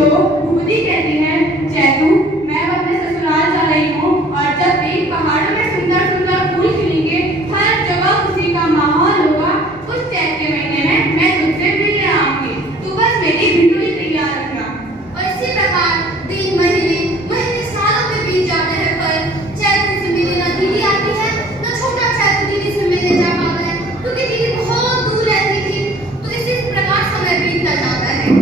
तो भूमि कहती है, चैतू मैं अब अपने ससुराल जा रही हूँ और जब भी पहाड़ों में सुंदर सुंदर फूल खिलेंगे, हर जगह खुशी का माहौल होगा, उस चैत के महीने में मैं तुझसे मिलने आऊंगी। तू बस मेरी भिंडोली तैयार रखना। और इसी प्रकार दिन महीने सालों में बीत जाते हैं, पर चैतू से मिलने न दीदी आती है, न छोटा चैतू दीदी से मिलने जा पाता है, क्योंकि दीदी बहुत दूर रहती थी। तो इसी प्रकार समय बीतता जाता है।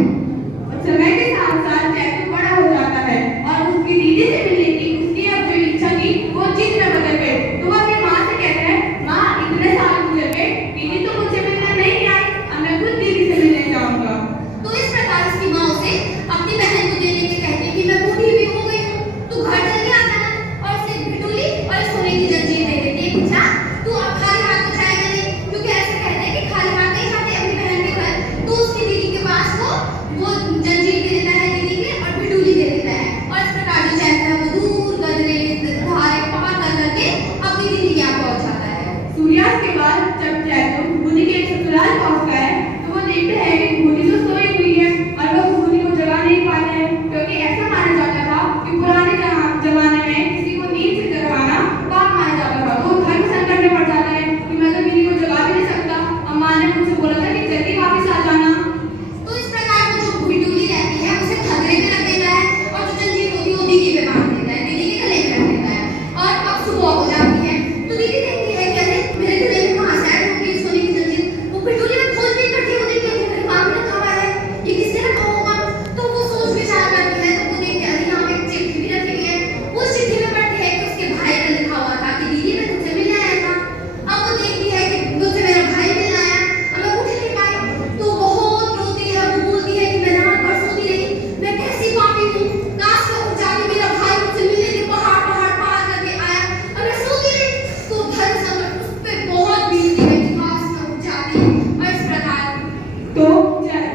और समय के साथ साथ चैतू बड़ा हो जाता है और उसकी दीदी से मिलने की उसकी अब जो इच्छा थी वो जिद में बदल गई। तो वो अपनी माँ से कहता है, माँ इतने साल गुजर गए, दीदी तो मुझसे मिलने नहीं आई, अब मैं खुद दीदी से मिलने जाऊंगा। तो इस प्रकार उसकी माँ उसे अपनी बहन को देने के कहती है कि मैं बूढ़ी भी हो गई हूँ, तू घर जल्दी आ जाना। और उसे भिटूली और सोने की जंजीर दे देती है। पूछा, तू अब खाली हाथ तो जाएगा नहीं, क्योंकि ऐसे कहते हैं कि खाली हाथ नहीं जाते अपनी बहन के घर। तो उसकी दीदी के पास वो जंजीर दे देता है दीदी के, और भिटूली दे देता है। और इस प्रकार जो चैत है वो दूर गदरे धारे पार कर करके अपनी दीदी के यहाँ पहुंच जाता है। सूर्यास्त के बाद जब चैतू भूमि के ससुराल पहुंचता है तो वो देखते हैं कि भूमि तो सोई हुई है और वो भूमि को जगा नहीं पाते हैं, क्योंकि ऐसा माना जाता था कि पुराने जमाने में किसी को नींद से जगवाना पाप माना जाता था। तो वो धर्म संकट में पड़ जाता है कि मैं तो किसी को जगा भी नहीं सकता, और माँ ने मुझसे बोला था कि जल्दी वापस आ जाना। तो इस प्रकार वो जो भिटूली रहती है उसे खतरे में रख देता है, और जो जंजीर होती है वो दीदी पे बांध देता है, दीदी के गले में रख देता है। और अब सुबह हो जाती है तो दीदी देखती है कि अरे मेरे गले में कहाँ से आई होगी सोने की जंजीर। वो भिटूली में खोजबीन करती है, वो देखती है कि मेरे माँ ने रखा हुआ है, ये किसने रखा होगा। तो वो सोच विचार करती है, तो वो देखती है अरे यहाँ पे एक चिट्ठी भी रखी हुई है। उस चिट्ठी में पढ़ती है कि उसके भाई का लिखा हुआ था कि दीदी मैं तुझसे मिलने आया था। अब वो देखती है कि मुझसे मेरा भाई मिलने आया, अब मैं उठ नहीं पाई। तो बहुत रोती है, वो बोलती है कि मैं रात भर सोती रही, मैं कैसी पापी हूँ, काश मैं उठ जाती, मेरा भाई मुझसे मिलने के पहाड़ पार करके आया, और मैं सोती रही। तो धर्म संकट उस पे बहुत बीतती है कि काश मैं उठ जाती। और इस प्रकार तो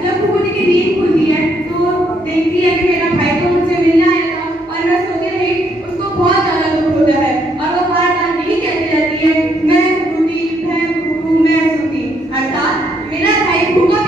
जब भूमि की नींद खुलती है तो वो देखती है कि मेरा भाई तो मुझसे मिलने आया था और मैं सोती रही। उसको बहुत ज्यादा दुख होता है और वो बार बार यही कहती रहती है, मैं भूमि मैं भूखूं मैं सूती, अर्थात मेरा भाई भूखा